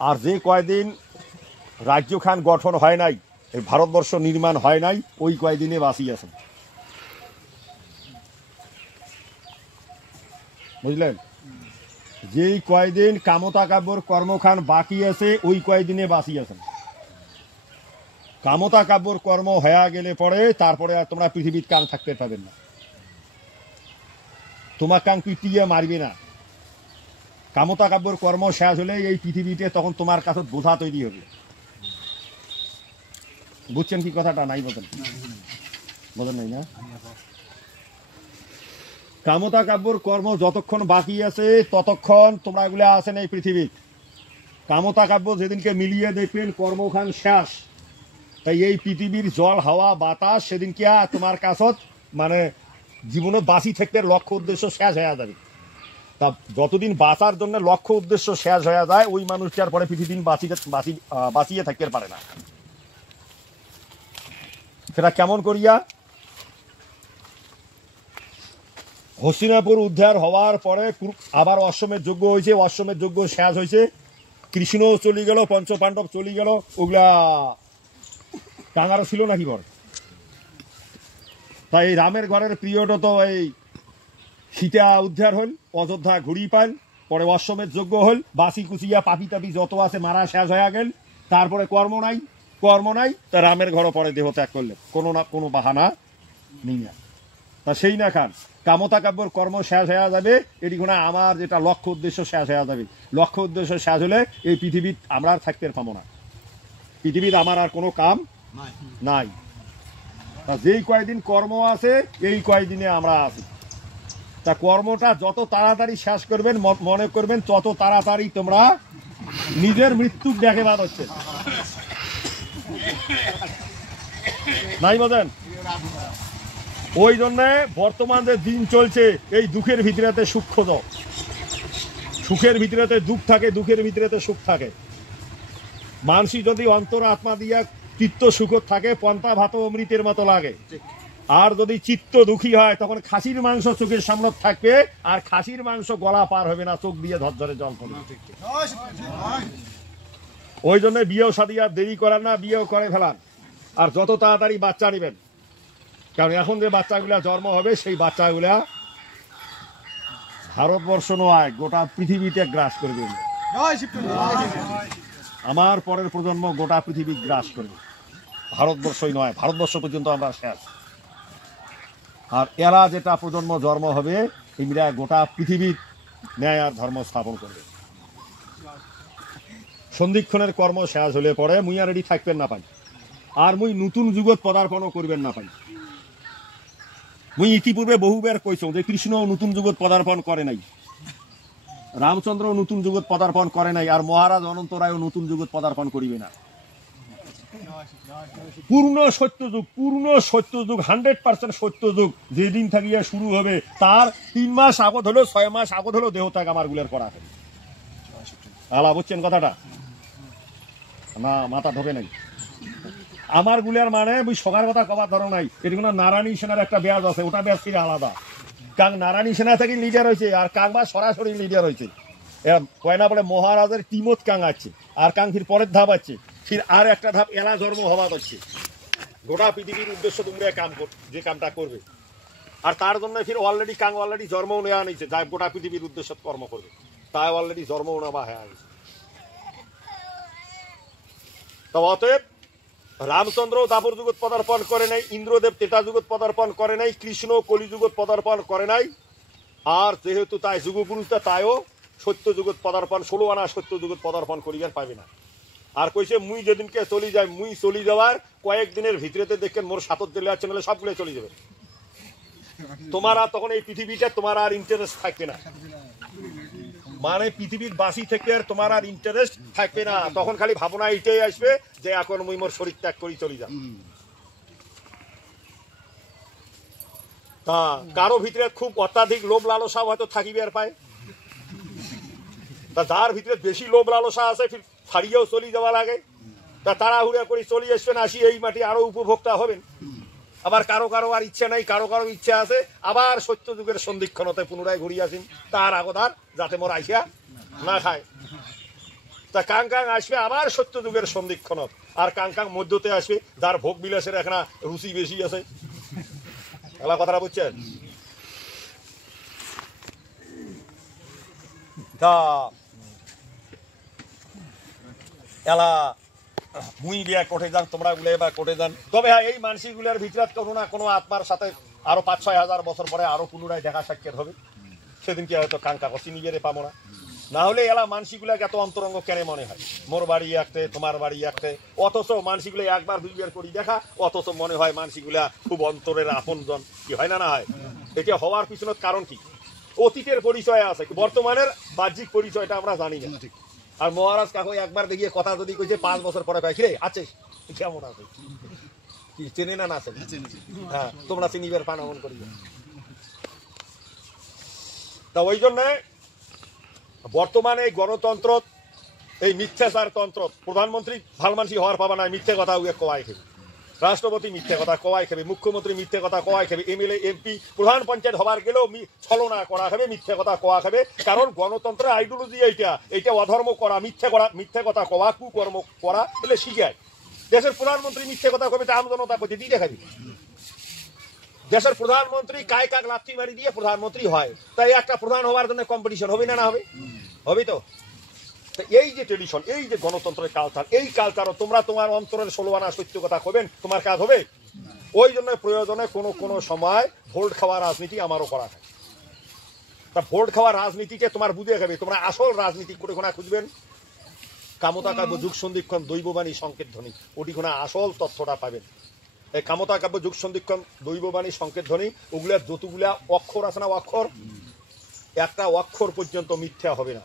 আর যে কয়দিন রাজ্যখান গঠন হয় নাই, এই ভারতবর্ষ নির্মাণ হয় নাই, ওই কয়দিনে বাঁচি আছেন, বুঝলেন? যেই কয়দিন কামতা কাব্যর কর্মখান বাকি আছে ওই কয়দিনে বাঁচি আছেন। কামতা কাব্যর কর্ম হয়ে গেলে পরে তারপরে আর তোমরা পৃথিবীর কাং থাকতে পারবেন না, তোমার কাং পিটিয়ে মারবে না। কামতা কাব্যর কর্ম শেষ হলে এই পৃথিবীতে তখন তোমার কাছে বোঝা তৈরি হবে। বুঝছেন কি কথাটা? নাই বলেন, বলেন নাই না? কামতা কাব্যর কর্ম যতক্ষণ বাকি আছে ততক্ষণ তোমরা এগুলো আছেন এই পৃথিবী। কামতা কাব্য যেদিনকে মিলিয়ে দেখবেন কর্মখান শেষ, তাই এই পৃথিবীর জল হাওয়া বাতাস সেদিনকে তোমার কাছত মানে জীবনে বাঁচি থাকতে লক্ষ্য উদ্দেশ্য শেষ হয়ে যাবে। তা যতদিন বাঁচার জন্য লক্ষ্য উদ্দেশ্য শেষ হয়ে যায় ওই মানুষটার পরে পৃথিবীর বাঁচিয়ে থাকতে পারে না। সেটা কেমন করিয়া? হস্তিনাপুর উদ্ধার হওয়ার পরে আবার অশ্বমেধ যজ্ঞ হয়েছে, অশ্বমেধ যজ্ঞ শেষ হয়েছে, কৃষ্ণ চলে গেল, পঞ্চপাণ্ডব চলে গেল, ওগুলা কাঙারও ছিল নাকি ঘর? তাই এই রামের ঘরের পিরিয়ডও তো এই সীতা উদ্ধার হল, অযোধ্যা ঘুরি পাইল, পরে অশ্বমেধ যজ্ঞ হল, বাসি কুচিয়া পাপি তাপি যত আছে মারা শেষ হয়ে গেল, তারপরে কর্ম নাই, তা রামের ঘরও পরে দেহ ত্যাগ করলে, কোনো না কোনো বাহানা নেই না। তা সেই না খান কামতা কাব্যর কর্ম শেষ হয়ে যাবে, এটি কোনো আমার যেটা লক্ষ্য উদ্দেশ্য শেষ হয়ে যাবে। লক্ষ্য উদ্দেশ্য শেষ হলে এই পৃথিবীর আমরা আর থাকতে পাবো না, পৃথিবীর আমার আর কোনো কাম নাই। তা যেই কয়দিন কর্ম আছে এই কয়দিনে আমরা আছি। তা কর্মটা যত তাড়াতাড়ি শেষ করবেন মনে করবেন তত তাড়াতাড়ি তোমরা নিজের মৃত্যু দেখে বাদ হচ্ছে, নাই বোঝেন? ওই জন্য বর্তমান যে দিন চলছে এই দুঃখের ভিতরেতে সুখ খোঁজো, সুখের ভিতরেতে দুঃখ থাকে, দুঃখের ভিতরেতে সুখ থাকে। মানসি যদি অন্তর আত্মা দিয়া চিত্ত সুখ থাকে পন্থা ভাত অমৃতের মতো লাগে। আর যদি চিত্ত দুঃখী হয় তখন খাসির মাংস চোখের সামনে থাকবে, আর খাসির মাংস গলা পার হবে না, চোখ দিয়ে ঝরঝরে জল পড়বে। ওই জন্য বিয়েও শাদী আর দেরি করার না, বিয়েও করে ফেলান, আর যত তাড়াতাড়ি বাচ্চা নেবেন। কারণ এখন যে বাচ্চাগুলা জন্ম হবে সেই বাচ্চাগুলা ভারতবর্ষ নয় গোটা পৃথিবীতে গ্রাস করবে। আমার পরের প্রজন্ম গোটা পৃথিবী গ্রাস করবে, ভারতবর্ষই নয়, ভারতবর্ষ পর্যন্ত আমরা শেষ। আর এরা যেটা প্রজন্ম জন্ম হবে এরা গোটা পৃথিবীর ন্যায় আর ধর্ম স্থাপন করবে। সন্ধিক্ষণের কর্ম শেষ হলে পরে মুই আর রেডি থাকবেন না পাই, আর মুই নতুন যুগত পদার্পণও করবেন না পাই। মুই ইতিপূর্বে বহুবার কইছ যে কৃষ্ণ নতুন যুগত পদার্পণ করে নাই, রামচন্দ্র নতুন যুগত পদার্পণ করে নাই, আর মহারাজ অনন্ত রায়ও নতুন যুগত পদার্পণ করিবে না। পূর্ণ সত্যযুগ, পূর্ণ সত্যযুগ, 100% সত্যযুগ যেদিন থাকিয়া শুরু হবে তার 3 মাস আগত হলো, 6 মাস আগত হলো দেহত্যাগ আমার গুলের করা হবে। আলা বুঝছেন কথাটা? না মাথা ঢোকে নাই আমার গুলিয়ার। মানে ওই সকার কথা কবার ধরো নাই, এগুলো নারায়ণী সেনার একটা ব্যাজ আছে, ওটা ব্যাজ থেকে আলাদা। কাং নারায়ণী সেনা থেকে লিডার হয়েছে, আর কাং বা সরাসরি লিডার হয়েছে। কয়না বলে মহারাজের টিমত কাং আছে, আর কাং ফির পরের ধাপ আছে, ফির আর একটা ধাপ এলা ধর্ম হওয়া হচ্ছে। গোটা পৃথিবীর উদ্দেশ্য তোমরা কাম যে কামটা করবে, আর তার জন্য ফির অলরেডি কাং অলরেডি জন্ম নেওয়া নিয়েছে, যা গোটা পৃথিবীর উদ্দেশ্য কর্ম করবে, তাই অলরেডি জন্ম নেওয়া হয়ে গেছে। তো অতএব রামচন্দ্র দাপর যুগত পদার্পণ করে নাই, ইন্দ্রদেব তেতা যুগত পদার্পণ করে নাই, কৃষ্ণ কলি যুগত পদার্পণ করে নাই। আর যেহেতু তাই যুগপুরুষটা তাইও সত্য যুগত পদার্পণ 16 আনা সত্য যুগত পদার্পণ করিবার পাবে না। আর কইছে মুই যেদিনকে চলি যাই, মুই চলি যাওয়ার কয়েকদিনের ভিতরেতে দেখেন মোর 7 জেলা চ্যানেলে সবগুলো চলে যাবে। তোমার আর তখন এই পৃথিবীটা তোমার আর ইন্টারেস্ট থাকবে না, মানে পৃথিবীর বাসি থেকে আর তোমার আর ইন্টারেস্ট থাকবে না। তখন খালি ভাবনা এটাই আসবে যে এখন মুই মোর শরীর ত্যাগ করি চলে যাব। তা কারো ভিতরে খুব অত্যাধিক লোভ লালসা হয়তো থাকিবে আর পায়, তা যার ভিতরে বেশি লোভ লালসা আছে ফির ছাড়িয়েও চলে যাওয়া লাগে, তা তাড়াহুড়া করে চলে আসবেন, আসি এই মাটি আরো উপভোক্তা হবেন। আবার কারো কারো আর ইচ্ছা নাই, কারো কারো ইচ্ছা আছে আবার সত্য যুগের সন্ধিক্ষণতে পুনরায় ঘুরিয়ে আসেন, তার আগদার যাতে মোর আইসা না খায়। তা কাং আসবে আবার সত্য যুগের সন্ধিক্ষণত, আর কাং মধ্যতে আসবে যার ভোগ বিলাসের এখানে রুচি বেশি আছে। এলা কথাটা বুঝছেন? তা এলা মুই বিয়া কোটে যান, তোমরা গুলে বা কোটে যান। তবে হ্যাঁ, এই মানসিকগুলোর ভিতরাত কোনো না কোনো আত্মার সাথে আরো 5-6 হাজার বছর পরে আরো পুনরায় দেখা সাক্ষাৎ হবে। সেদিন কি হয়তো কাঙ্কা চিনি বেড়ে পাবো না। না হলে এলা মানসিকগুলাকে এত অন্তরঙ্গ কেন মনে হয়? মোর বাড়ি একটে, তোমার বাড়ি একটে, অথচ মানসিকগুলো একবার 2 বার করি দেখা, অথচ মনে হয় মানসিকগুলা খুব অন্তরের আপনজন। কি হয় না? না হয়? এটা হওয়ার পিছনের কারণ কি? অতীতের পরিচয় আছে, বর্তমানের বাহ্যিক পরিচয়টা আমরা জানি না। আর মহারাজ কাকু একবার দেখিয়ে কথা যদি কইছে 5 বছর পরে কয়, কিরে আছে কেমন আছে, কি চেনে না? না চেনে? হ্যাঁ, তোমরা চিনিবার পানামন করি। তা ওই জন্য বর্তমানে গণতন্ত্র, এই মিথ্যাচার তন্ত্র, প্রধানমন্ত্রী ভাল মানুষ হওয়ার পাবা না, মিথ্যে কথা কওয়াই খেবে, রাষ্ট্রপতি মিথ্যে কথা কওয়াই খেবে, মুখ্যমন্ত্রী মিথ্যে কথা কওয়াই খেবে, এমএলএ এমপি প্রধান পঞ্চায়েত হবার গেলেও ছলনা করা খাবে, মিথ্যে কথা কওয়া খাবে। কারণ গণতন্ত্রের আইডিওলজি এইটা অধর্ম করা, মিথ্যে কথা কওয়া, কুকর্ম করা এলে শিখায়। দেশের প্রধানমন্ত্রী মিথ্যে কথা কবে, তা আমজনতা করতে দিয়ে দেখাবি। দেশের প্রধানমন্ত্রী কায় কাক লাথি মারি দিয়ে প্রধানমন্ত্রী হয়, তাই একটা প্রধান হওয়ার জন্য কম্পিটিশন হবে না? না হবে? হবে তো। এই যে ট্রেডিশন, এই যে গণতন্ত্রের কালচার, এই কালচারও তোমরা তোমার অন্তরের 16 আনা সত্য কথা কবেন, তোমার কাজ হবে। ওই জন্য প্রয়োজনে কোনো সময় ভোট খাওয়া রাজনীতি আমারও করা হয়। তা ভোট খাওয়া রাজনীতিকে তোমার বুঝে খাবে, তোমরা আসল রাজনীতি করে কোনা খুঁজবেন। কামতা কাব্য যুগ সন্ধিক্ষণ দৈববাণী সংকেত ধ্বনি, ওটি কোনা আসল তথ্যটা পাবেন। এই কামতা কাব্য যুগ সন্ধিক্ষণ দৈববাণী সংকেত ধ্বনি, ওগুলা যতগুলা অক্ষর আছে না, অক্ষর একটা অক্ষর পর্যন্ত মিথ্যা হবে না।